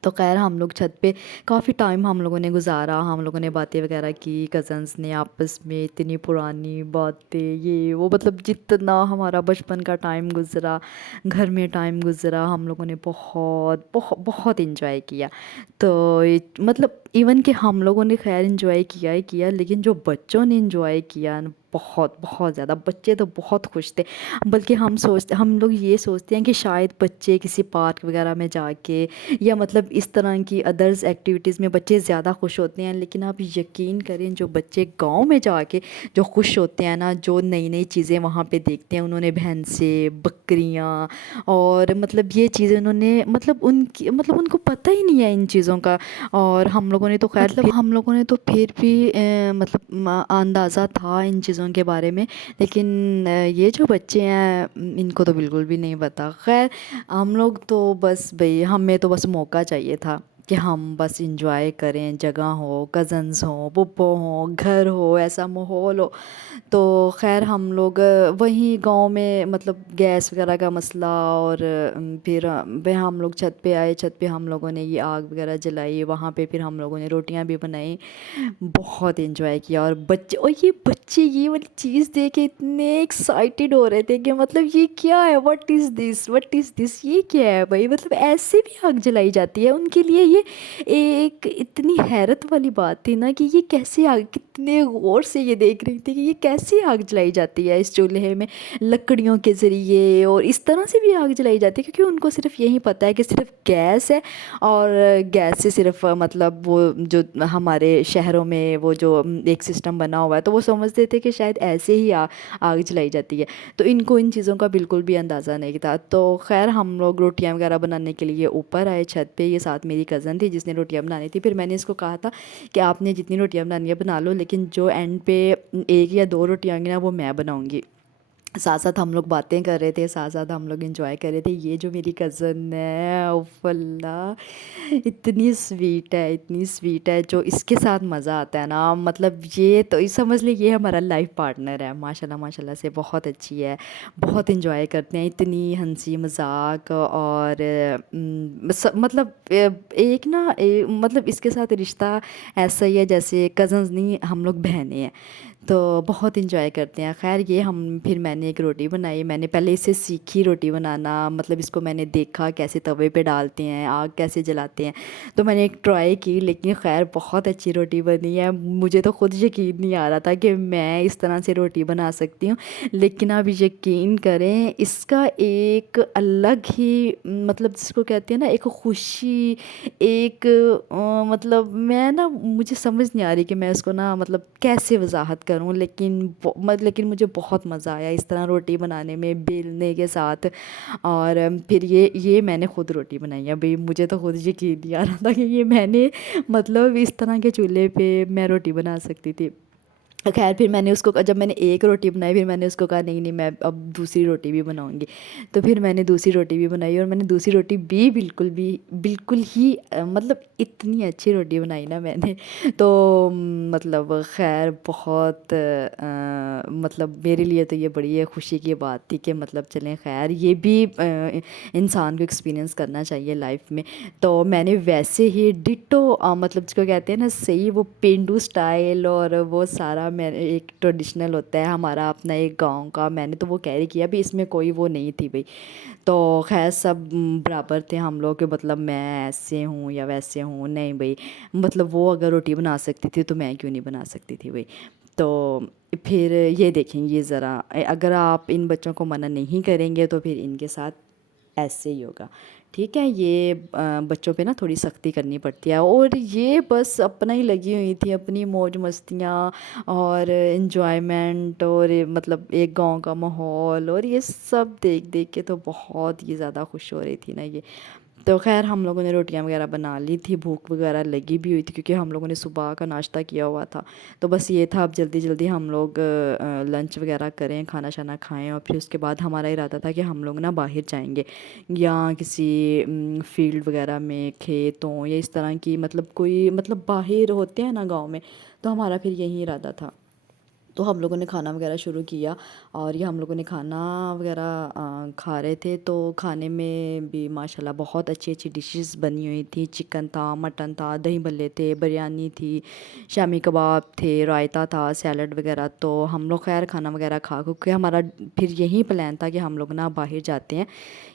تو خیر ہم لوگ چھت پہ کافی ٹائم ہم لوگوں نے گزارا، ہم لوگوں نے باتیں وغیرہ کی، کزنس نے آپس میں اتنی پرانی باتیں یہ وہ، مطلب جتنا ہمارا بچپن کا ٹائم گزرا، گھر میں ٹائم گزرا، ہم لوگوں نے بہت بہت بہت انجوائے کیا۔ تو مطلب ایون کہ ہم لوگوں نے خیر انجوائے کیا ہی کیا، لیکن جو بچوں نے انجوائے کیا نا، بہت بہت زیادہ، بچے تو بہت خوش تھے۔ بلکہ ہم لوگ یہ سوچتے ہیں کہ شاید بچے کسی پارک وغیرہ میں جا کے یا مطلب اس طرح کی ادرز ایکٹیویٹیز میں بچے زیادہ خوش ہوتے ہیں، لیکن آپ یقین کریں جو بچے گاؤں میں جا کے جو خوش ہوتے ہیں نا، جو نئی نئی چیزیں وہاں پہ دیکھتے ہیں، انہوں نے بھینسیں، بکریاں اور مطلب یہ چیزیں انہوں نے مطلب ان کو پتہ ہی نہیں ہے ان چیزوں کا۔ اور ہم لوگوں نے تو خیر مطلب ہم لوگوں نے تو پھر بھی مطلب اندازہ تھا ان چیزوں کے بارے میں، لیکن یہ جو بچے ہیں ان کو تو بالکل بھی نہیں پتا۔ خیر ہم لوگ تو بس بھئی ہمیں تو بس موقع چاہیے تھا کہ ہم بس انجوائے کریں، جگہ ہو، کزنز ہوں، پھپھو ہوں، گھر ہو، ایسا ماحول ہو۔ تو خیر ہم لوگ وہیں گاؤں میں مطلب گیس وغیرہ کا مسئلہ، اور پھر ہم لوگ چھت پہ آئے، چھت پہ ہم لوگوں نے یہ آگ وغیرہ جلائی، وہاں پہ پھر ہم لوگوں نے روٹیاں بھی بنائی، بہت انجوائے کیا۔ اور یہ بچے یہ والی چیز دیکھ کے اتنے ایکسائٹیڈ ہو رہے تھے کہ مطلب یہ کیا ہے، what is this, what is دس، یہ کیا ہے بھائی، مطلب ایسے بھی آگ جلائی جاتی ہے؟ ان کے لیے یہ ایک اتنی حیرت والی بات تھی نا کہ یہ کیسے آگ، کتنے غور سے یہ دیکھ رہی تھی کہ یہ کیسے آگ جلائی جاتی ہے اس چولہے میں، لکڑیوں کے ذریعے، اور اس طرح سے بھی آگ جلائی جاتی ہے، کیونکہ ان کو صرف یہی پتہ ہے کہ صرف گیس ہے، اور گیس سے صرف مطلب وہ جو ہمارے شہروں میں وہ جو ایک سسٹم بنا ہوا ہے، تو وہ سمجھتے تھے کہ شاید ایسے ہی آگ جلائی جاتی ہے۔ تو ان کو ان چیزوں کا بالکل بھی اندازہ نہیں تھا۔ تو خیر ہم لوگ روٹیاں وغیرہ بنانے کے لیے اوپر آئے چھت پہ، یہ ساتھ میری کزن تھی جس نے روٹیاں بنانی تھی۔ پھر میں نے اس کو کہا تھا کہ آپ نے جتنی روٹیاں بنانی ہے بنا لو، لیکن جو اینڈ پہ ایک یا دو روٹیاں ہوں گی نا وہ میں بناؤں گی۔ ساتھ ساتھ ہم لوگ باتیں کر رہے تھے، ساتھ ساتھ ہم لوگ انجوائے کر رہے تھے۔ یہ جو میری کزن ہے اوف اللہ، اتنی سویٹ ہے، اتنی سویٹ ہے، جو اس کے ساتھ مزہ آتا ہے نا، مطلب یہ تو سمجھ لیں یہ ہمارا لائف پارٹنر ہے۔ ماشاء اللہ ماشاء اللہ سے بہت اچھی ہے، بہت انجوائے کرتے ہیں، اتنی ہنسی مذاق، اور مطلب ایک نا مطلب اس کے ساتھ رشتہ ایسا ہی ہے جیسے کزنز نہیں، ہم لوگ بہنیں ہیں، تو بہت انجوائے کرتے ہیں۔ خیر یہ پھر میں نے ایک روٹی بنائی، میں نے پہلے اس سے سیکھی روٹی بنانا، مطلب اس کو میں نے دیکھا کیسے توے پہ ڈالتے ہیں، آگ کیسے جلاتے ہیں، تو میں نے ایک ٹرائی کی، لیکن خیر بہت اچھی روٹی بنی ہے۔ مجھے تو خود یقین نہیں آ رہا تھا کہ میں اس طرح سے روٹی بنا سکتی ہوں، لیکن آپ یقین کریں اس کا ایک الگ ہی مطلب جس کو کہتے ہیں نا ایک خوشی، ایک مطلب میں نا مجھے سمجھ نہیں آ رہی کہ میں اس کو نا مطلب کیسے وضاحت کروں، لیکن مجھے بہت مزہ آیا اس طرح روٹی بنانے میں، بیلنے کے ساتھ۔ اور پھر یہ میں نے خود روٹی بنائی ہے بھئی، مجھے تو خود یقین نہیں آ رہا تھا کہ یہ میں نے مطلب اس طرح کے چولہے پہ میں روٹی بنا سکتی تھی۔ خیر پھر میں نے اس کو جب میں نے ایک روٹی بنائی، پھر میں نے اس کو کہا نہیں نہیں میں اب دوسری روٹی بھی بناؤں گی۔ تو پھر میں نے دوسری روٹی بھی بنائی، اور میں نے دوسری روٹی بھی بالکل ہی مطلب اتنی اچھی روٹی بنائی نا میں نے، تو مطلب خیر بہت مطلب میرے لیے تو یہ بڑی خوشی کی بات تھی کہ مطلب چلیں خیر یہ بھی انسان کو ایکسپیرینس کرنا چاہیے لائف میں۔ تو میں نے ویسے ہی ڈٹو مطلب جس کو کہتے ہیں نا صحیح وہ پینڈو اسٹائل، اور وہ سارا میں ایک ٹریڈیشنل ہوتا ہے ہمارا اپنا ایک گاؤں کا، میں نے تو وہ کیری کیا بھی، اس میں کوئی وہ نہیں تھی بھائی۔ تو خیر سب برابر تھے ہم لوگ، کہ مطلب میں ایسے ہوں یا ویسے ہوں، نہیں بھائی مطلب وہ اگر روٹی بنا سکتی تھی تو میں کیوں نہیں بنا سکتی تھی بھائی۔ تو پھر یہ دیکھیں گے ذرا، اگر آپ ان بچوں کو منع نہیں کریں گے تو پھر ان کے ساتھ ایسے ہی ہوگا، ٹھیک ہے؟ یہ بچوں پہ نا تھوڑی سختی کرنی پڑتی ہے، اور یہ بس اپنا ہی لگی ہوئی تھی، اپنی موج مستیاں اور انجوائمنٹ، اور مطلب ایک گاؤں کا ماحول، اور یہ سب دیکھ دیکھ کے تو بہت ہی زیادہ خوش ہو رہی تھی نا یہ۔ تو خیر ہم لوگوں نے روٹیاں وغیرہ بنا لی تھی، بھوک وغیرہ لگی بھی ہوئی تھی کیونکہ ہم لوگوں نے صبح کا ناشتہ کیا ہوا تھا، تو بس یہ تھا اب جلدی جلدی ہم لوگ لنچ وغیرہ کریں، کھانا شانا کھائیں، اور پھر اس کے بعد ہمارا ارادہ تھا کہ ہم لوگ نا باہر جائیں گے، یا کسی فیلڈ وغیرہ میں، کھیتوں یا اس طرح کی مطلب کوئی مطلب باہر ہوتے ہیں نا گاؤں میں، تو ہمارا پھر یہی ارادہ تھا۔ تو ہم لوگوں نے کھانا وغیرہ شروع کیا، اور یہ ہم لوگوں نے کھانا وغیرہ کھا رہے تھے، تو کھانے میں بھی ماشاءاللہ بہت اچھی اچھی ڈشز بنی ہوئی تھیں، چکن تھا، مٹن تھا، دہی بھلے تھے، بریانی تھی، شامی کباب تھے، رائتا تھا، سیلڈ وغیرہ۔ تو ہم لوگ خیر کھانا وغیرہ کھا، کیونکہ ہمارا پھر یہی پلان تھا کہ ہم لوگ نا باہر جاتے ہیں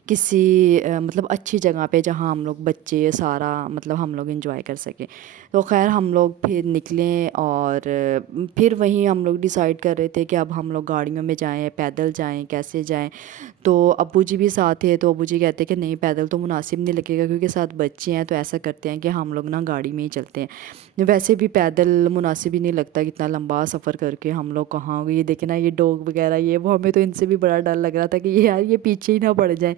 کسی مطلب اچھی جگہ پہ، جہاں ہم لوگ بچے سارا مطلب ہم لوگ انجوائے کر سکیں۔ تو خیر ہم لوگ پھر نکلیں، اور پھر وہیں ہم لوگ ڈیسائیڈ کر رہے تھے کہ اب ہم لوگ گاڑیوں میں جائیں، پیدل جائیں، کیسے جائیں۔ تو ابو جی بھی ساتھ تھے، تو ابو جی کہتے ہیں کہ نہیں پیدل تو مناسب نہیں لگے گا، کیونکہ ساتھ بچے ہیں، تو ایسا کرتے ہیں کہ ہم لوگ نا گاڑی میں ہی چلتے ہیں۔ ویسے بھی پیدل مناسب ہی نہیں لگتا، اتنا لمبا سفر کر کے ہم لوگ کہاں، یہ دیکھیں نا یہ ڈوگ وغیرہ، یہ وہ، ہمیں تو ان سے بھی بڑا ڈر لگ رہا تھا کہ یہ یار یہ پیچھے ہی نہ پڑ جائیں۔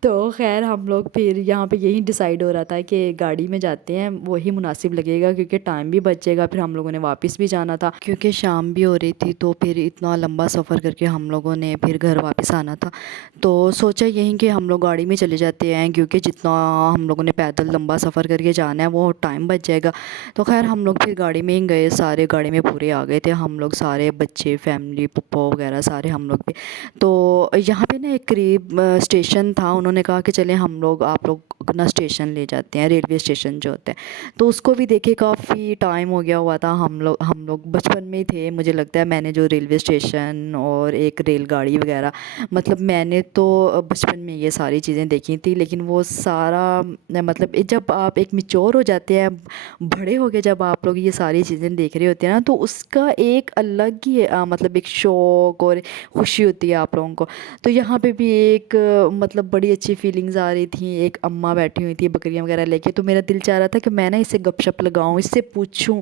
تو خیر ہم لوگ پھر یہاں پہ یہی ڈیسائیڈ ہو رہا تھا کہ گاڑی میں جاتے ہیں، وہی مناسب لگے گا، کیونکہ ٹائم بھی بچے گا، پھر ہم لوگوں نے واپس بھی جانا تھا، کیونکہ شام بھی ہو رہی تھی، تو پھر اتنا لمبا سفر کر کے ہم لوگوں نے پھر گھر واپس آنا تھا۔ تو سوچا یہیں کہ ہم لوگ گاڑی میں چلے جاتے ہیں، کیونکہ جتنا ہم لوگوں نے پیدل لمبا سفر کر کے جانا ہے وہ ٹائم بچ جائے گا۔ تو خیر ہم لوگ پھر گاڑی میں ہی گئے، سارے گاڑی میں پورے آ گئے تھے ہم لوگ، سارے بچے، فیملی، پھپھو وغیرہ سارے ہم لوگ بھی۔ تو یہاں پہ نا ایک قریب اسٹیشن تھا، انہوں نے کہا کہ چلیں ہم لوگ آپ لوگ نا اسٹیشن لے جاتے ہیں، ریلوے اسٹیشن جو ہوتا ہے۔ تو اس کو بھی دیکھے کافی ٹائم ہو گیا ہوا تھا، ہم لوگ بچپن میں ہی تھے، مجھے لگتا ہے میں نے جو ریلوے اسٹیشن اور ایک ریل گاڑی وغیرہ، مطلب میں نے تو بچپن میں یہ ساری چیزیں دیکھی تھی، لیکن وہ سارا مطلب جب آپ ایک میچور ہو جاتے ہیں، بڑے ہو کے جب آپ لوگ یہ ساری چیزیں دیکھ رہے ہوتے ہیں نا، تو اس کا ایک الگ ہی مطلب ایک شوق اور خوشی ہوتی ہے آپ لوگوں کو۔ تو یہاں پہ بھی ایک مطلب بڑی اچھی فیلنگز آ رہی تھیں، ایک اماں بیٹھی ہوئی تھی بکریاں وغیرہ لے کے، تو میرا دل چاہ رہا تھا کہ میں نا اس سے گپ شپ لگاؤں، اس سے پوچھوں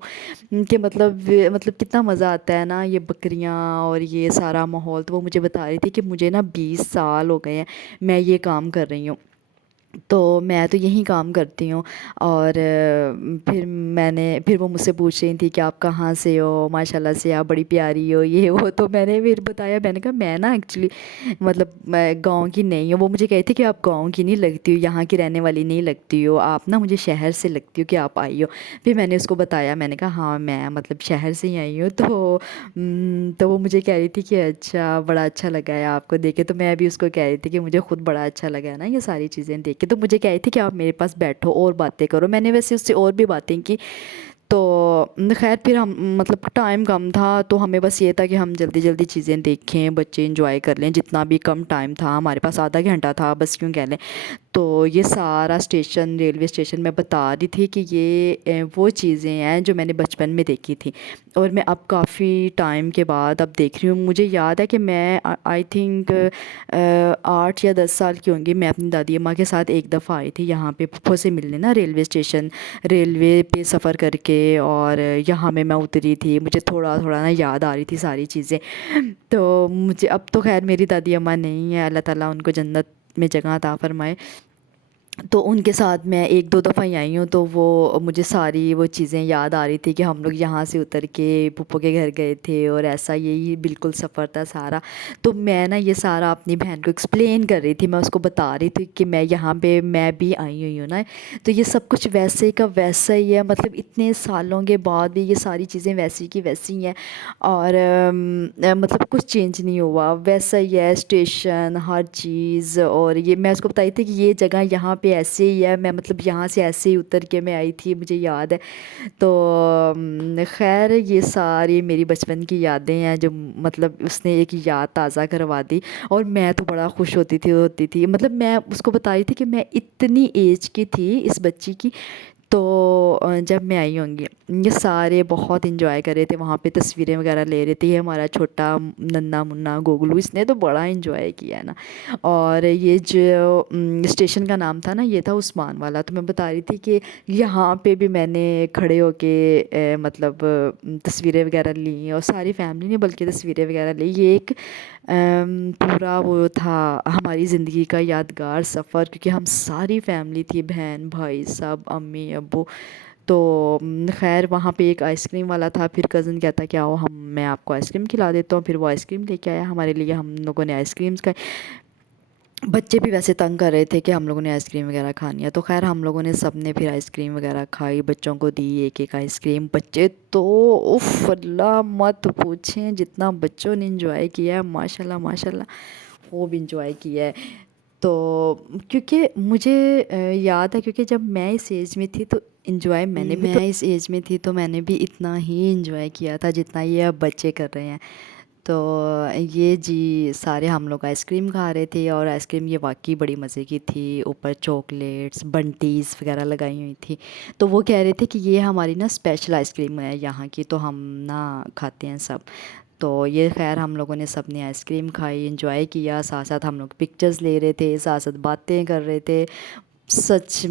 کہ مطلب کتنا مزہ آتا ہے نا یہ بکریاں اور یہ سارا ماحول۔ تو وہ مجھے بتا رہی تھی کہ مجھے نا 20 سال ہو گئے ہیں میں یہ کام کر رہی ہوں، تو میں تو یہی کام کرتی ہوں۔ اور پھر وہ مجھ سے پوچھ رہی تھی کہ آپ کہاں سے ہو، ماشاءاللہ سے آپ بڑی پیاری ہو، یہ وہ۔ تو میں نے پھر بتایا، میں نے کہا میں نا ایکچولی مطلب میں گاؤں کی نہیں ہوں۔ وہ مجھے کہی تھی کہ آپ گاؤں کی نہیں لگتی ہو، یہاں کی رہنے والی نہیں لگتی ہو، آپ نا مجھے شہر سے لگتی ہو کہ آپ آئی ہو۔ پھر میں نے اس کو بتایا، میں نے کہا ہاں میں مطلب شہر سے ہی آئی ہوں۔ تو وہ مجھے کہہ رہی تھی کہ اچھا بڑا اچھا لگا ہے آپ کو دیکھ کے۔ تو میں بھی اس کو کہہ رہی تھی کہ مجھے خود بڑا اچھا لگا ہے نا یہ ساری چیزیں دیکھ کے۔ تو مجھے کہہ رہی تھی کہ آپ میرے پاس بیٹھو اور باتیں کرو، میں نے ویسے اس سے اور بھی باتیں کی۔ تو خیر پھر ہم مطلب ٹائم کم تھا، تو ہمیں بس یہ تھا کہ ہم جلدی جلدی چیزیں دیکھیں، بچے انجوائے کر لیں، جتنا بھی کم ٹائم تھا ہمارے پاس، آدھا گھنٹہ تھا بس کیوں کہہ لیں۔ تو یہ سارا اسٹیشن، ریلوے اسٹیشن میں بتا رہی تھی کہ یہ وہ چیزیں ہیں جو میں نے بچپن میں دیکھی تھی، اور میں اب کافی ٹائم کے بعد اب دیکھ رہی ہوں۔ مجھے یاد ہے کہ میں آئی تھنک 8 یا 10 سال کی ہوں گی، میں اپنی دادی اماں کے ساتھ ایک دفعہ آئی تھی یہاں پہ پھپھو سے ملنے نا، ریلوے اسٹیشن، ریلوے پہ سفر کر کے، اور یہاں میں اتری تھی۔ مجھے تھوڑا تھوڑا نا یاد آ رہی تھی ساری چیزیں۔ تو مجھے اب تو خیر میری دادی اماں نہیں ہیں، اللہ تعالیٰ ان کو جنت میں جگہ عطا فرمائے۔ تو ان کے ساتھ میں ایک دو دفعہ ہی آئی ہوں، تو وہ مجھے ساری وہ چیزیں یاد آ رہی تھی کہ ہم لوگ یہاں سے اتر کے پھپھو کے گھر گئے تھے، اور ایسا یہی بالکل سفر تھا سارا۔ تو میں نا یہ سارا اپنی بہن کو ایکسپلین کر رہی تھی، میں اس کو بتا رہی تھی کہ میں یہاں پہ میں بھی آئی ہوئی ہوں نا، تو یہ سب کچھ ویسے کا ویسا ہی ہے، مطلب اتنے سالوں کے بعد بھی یہ ساری چیزیں ویسی کی ویسی ہیں، اور مطلب کچھ چینج نہیں ہوا، ویسا ہی ہے اسٹیشن، ہر چیز۔ اور یہ میں اس کو بتائی تھی کہ یہ جگہ یہاں پہ ایسے ہی ہے، میں مطلب یہاں سے ایسے ہی اتر کے میں آئی تھی، مجھے یاد ہے۔ تو خیر یہ ساری میری بچپن کی یادیں ہیں، جو مطلب اس نے ایک یاد تازہ کروا دی، اور میں تو بڑا خوش ہوتی تھی مطلب میں اس کو بتائی تھی کہ میں اتنی ایج کی تھی اس بچی کی، تو جب میں آئی ہوں گی۔ یہ سارے بہت انجوائے کر رہے تھے وہاں پہ، تصویریں وغیرہ لے رہے تھے۔ یہ ہمارا چھوٹا ننا منا گوگلو، اس نے تو بڑا انجوائے کیا ہے نا۔ اور یہ جو اسٹیشن کا نام تھا نا، یہ تھا عثمان والا۔ تو میں بتا رہی تھی کہ یہاں پہ بھی میں نے کھڑے ہو کے مطلب تصویریں وغیرہ لیں، اور ساری فیملی نے بلکہ تصویریں وغیرہ لی۔ یہ ایک پورا وہ تھا ہماری زندگی کا یادگار سفر، کیونکہ ہم ساری فیملی تھی، بہن بھائی سب، امی ابو۔ تو خیر وہاں پہ ایک آئس کریم والا تھا، پھر کزن کہتا کہ آؤ میں آپ کو آئس کریم کھلا دیتا ہوں، پھر وہ آئس کریم لے کے آیا ہمارے لیے، ہم لوگوں نے آئس کریمس کھائی۔ بچے بھی ویسے تنگ کر رہے تھے کہ ہم لوگوں نے آئس کریم وغیرہ کھانی ہے، تو خیر ہم لوگوں نے سب نے پھر آئس کریم وغیرہ کھائی، بچوں کو دی ایک ایک آئس کریم۔ بچے تو اف اللہ مت پوچھیں، جتنا بچوں نے انجوائے کیا ہے ماشاء اللہ ماشاء اللہ، خوب انجوائے کیا ہے۔ تو کیونکہ مجھے یاد ہے، کیونکہ جب میں اس ایج میں تھی تو انجوائے میں اس ایج میں تھی تو میں نے بھی اتنا ہی انجوائے کیا تھا جتنا یہ اب بچے کر رہے ہیں۔ تو یہ جی سارے ہم لوگ آئس کریم کھا رہے تھے، اور آئس کریم یہ واقعی بڑی مزے کی تھی، اوپر چاکلیٹس بنٹیز وغیرہ لگائی ہوئی تھی۔ تو وہ کہہ رہے تھے کہ یہ ہماری نا اسپیشل آئس کریم ہے یہاں کی، تو ہم نا کھاتے ہیں سب۔ تو یہ خیر ہم لوگوں نے سب نے آئس کریم کھائی، انجوائے کیا، ساتھ ساتھ ہم لوگ پکچرز لے رہے تھے، ساتھ ساتھ باتیں کر رہے تھے۔ سچ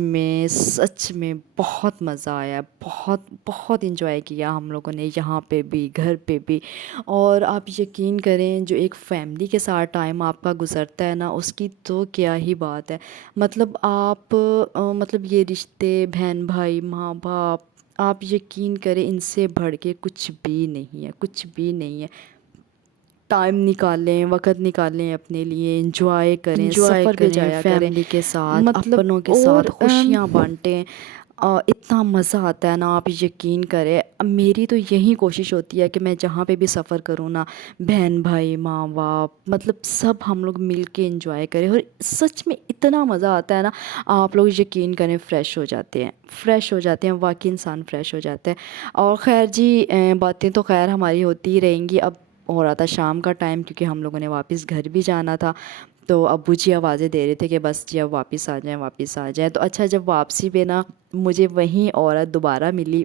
میں بہت مزہ آیا، بہت بہت انجوائے کیا ہم لوگوں نے، یہاں پہ بھی گھر پہ بھی۔ اور آپ یقین کریں جو ایک فیملی کے ساتھ ٹائم آپ کا گزرتا ہے نا، اس کی تو کیا ہی بات ہے۔ مطلب آپ مطلب یہ رشتے بہن بھائی ماں باپ، آپ یقین کریں ان سے بڑھ کے کچھ بھی نہیں ہے، کچھ بھی نہیں ہے۔ ٹائم نکالیں، وقت نکالیں اپنے لیے، انجوائے کریں، سفر پہ جایا کریں فیملی کے ساتھ، مطلب۔ اپنوں کے اور ساتھ خوشیاں بانٹیں۔ اتنا مزہ آتا ہے نا، آپ یقین کریں میری تو یہی کوشش ہوتی ہے کہ میں جہاں پہ بھی سفر کروں نا، بہن بھائی ماں باپ مطلب سب ہم لوگ مل کے انجوائے کریں، اور سچ میں اتنا مزہ آتا ہے نا، آپ لوگ یقین کریں فریش ہو جاتے ہیں، فریش ہو جاتے ہیں، واقعی انسان فریش ہو جاتا ہے۔ اور خیر جی باتیں تو خیر ہماری ہوتی ہی رہیں گی۔ اب ہو رہا تھا شام کا ٹائم، کیونکہ ہم لوگوں نے واپس گھر بھی جانا تھا، تو ابو جی آوازیں دے رہے تھے کہ بس جی اب واپس آ جائیں واپس آ جائیں۔ تو اچھا جب واپسی پہ نا مجھے وہیں عورت دوبارہ ملی،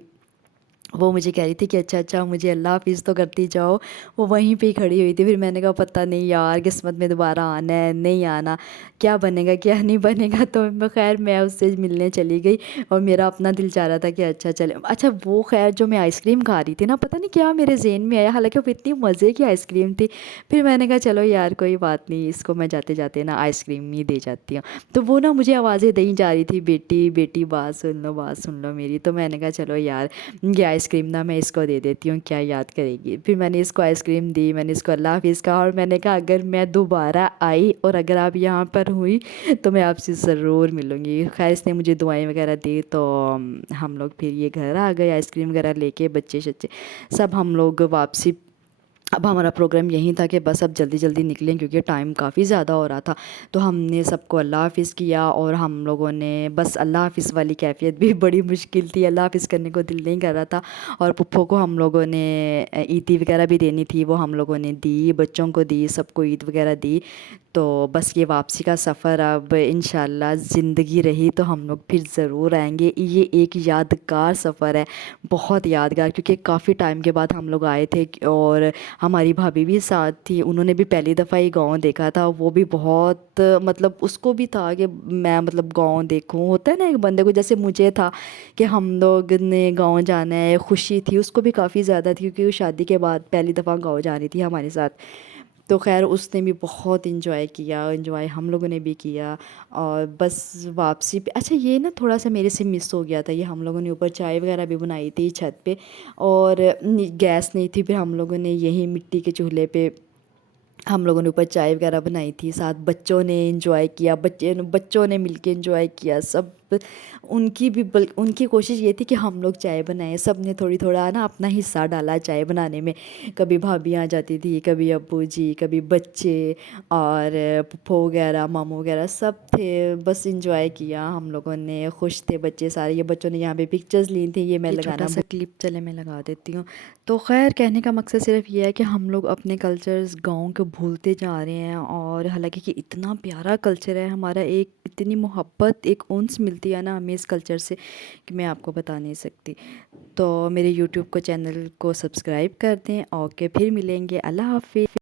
وہ مجھے کہہ رہی تھی کہ اچھا مجھے اللہ حافظ تو کرتی جاؤ، وہ وہیں پہ ہی کھڑی ہوئی تھی۔ پھر میں نے کہا پتہ نہیں یار قسمت میں دوبارہ آنا ہے نہیں آنا، کیا بنے گا کیا نہیں بنے گا۔ تو خیر میں اس سے ملنے چلی گئی، اور میرا اپنا دل چاہ رہا تھا کہ اچھا چلے۔ اچھا وہ خیر جو میں آئس کریم کھا رہی تھی نا، پتہ نہیں کیا میرے ذہن میں آیا، حالانکہ وہ اتنی مزے کی آئس کریم تھی، پھر میں نے کہا چلو یار کوئی بات نہیں، اس کو میں جاتے جاتے نا آئس کریم ہی دے جاتی ہوں۔ تو وہ نا مجھے آوازیں دیں جا رہی تھی، بیٹی بیٹی بات سن لو میری۔ تو میں نے کہا چلو یار یہ آئس کریم نا میں اس کو دے دیتی ہوں، کیا یاد کرے گی۔ پھر میں نے اس کو آئس کریم دی، میں نے اس کو اللہ حافظ کہا، اور میں نے کہا اگر میں دوبارہ آئی اور اگر آپ یہاں پر ہوئی تو میں آپ سے ضرور ملوں گی۔ خیر اس نے مجھے دعائیں وغیرہ دی، تو ہم لوگ پھر یہ گھر آ گئے آئس کریم وغیرہ لے کے، بچے شچے سب ہم لوگ واپسی۔ اب ہمارا پروگرام یہی تھا کہ بس اب جلدی جلدی نکلیں، کیونکہ ٹائم کافی زیادہ ہو رہا تھا۔ تو ہم نے سب کو اللہ حافظ کیا، اور ہم لوگوں نے بس اللہ حافظ والی کیفیت بھی بڑی مشکل تھی، اللہ حافظ کرنے کو دل نہیں کر رہا تھا۔ اور پپھو کو ہم لوگوں نے عیدی وغیرہ بھی دینی تھی، وہ ہم لوگوں نے دی، بچوں کو دی، سب کو عید وغیرہ دی۔ تو بس یہ واپسی کا سفر اب انشاءاللہ زندگی رہی تو ہم لوگ پھر ضرور آئیں گے۔ یہ ایک یادگار سفر ہے، بہت یادگار، کیونکہ کافی ٹائم کے بعد ہم لوگ آئے تھے، اور ہماری بھابھی بھی ساتھ تھی، انہوں نے بھی پہلی دفعہ یہ گاؤں دیکھا تھا، وہ بھی بہت مطلب اس کو بھی تھا کہ میں مطلب گاؤں دیکھوں، ہوتا ہے نا ایک بندے کو، جیسے مجھے تھا کہ ہم لوگ نے گاؤں جانا ہے، خوشی تھی، اس کو بھی کافی زیادہ تھی کیونکہ وہ شادی کے بعد پہلی دفعہ گاؤں جا رہی تھی ہمارے ساتھ۔ تو خیر اس نے بھی بہت انجوائے کیا، انجوائے ہم لوگوں نے بھی کیا۔ اور بس واپسی پہ اچھا یہ نا تھوڑا سا میرے سے مس ہو گیا تھا، یہ ہم لوگوں نے اوپر چائے وغیرہ بھی بنائی تھی چھت پہ، اور گیس نہیں تھی، پھر ہم لوگوں نے یہی مٹی کے چولہے پہ ہم لوگوں نے اوپر چائے وغیرہ بنائی تھی، ساتھ بچوں نے انجوائے کیا، بچوں نے مل کے انجوائے کیا سب۔ ان کی کوشش یہ تھی کہ ہم لوگ چائے بنائیں، سب نے تھوڑی تھوڑا نا اپنا حصہ ڈالا چائے بنانے میں، کبھی بھابھی آ جاتی تھی، کبھی ابو جی، کبھی بچے، اور پھپھو وغیرہ ماموں وغیرہ سب تھے، بس انجوائے کیا ہم لوگوں نے، خوش تھے بچے سارے۔ یہ بچوں نے یہاں پہ پکچرز لی تھیں، یہ میں چھوٹا لگانا سا کلپ چلے میں لگا دیتی ہوں۔ تو خیر کہنے کا مقصد صرف یہ ہے کہ ہم لوگ اپنے کلچرز گاؤں کو بھولتے جا رہے ہیں، اور حالانکہ کہ اتنا پیارا کلچر ہے ہمارا، ایک اتنی محبت ایک انس ملتی ہے نا ہمیں اس کلچر سے کہ میں آپ کو بتا نہیں سکتی۔ تو میرے یوٹیوب کو چینل کو سبسکرائب کر دیں، اوکے پھر ملیں گے، اللہ حافظ۔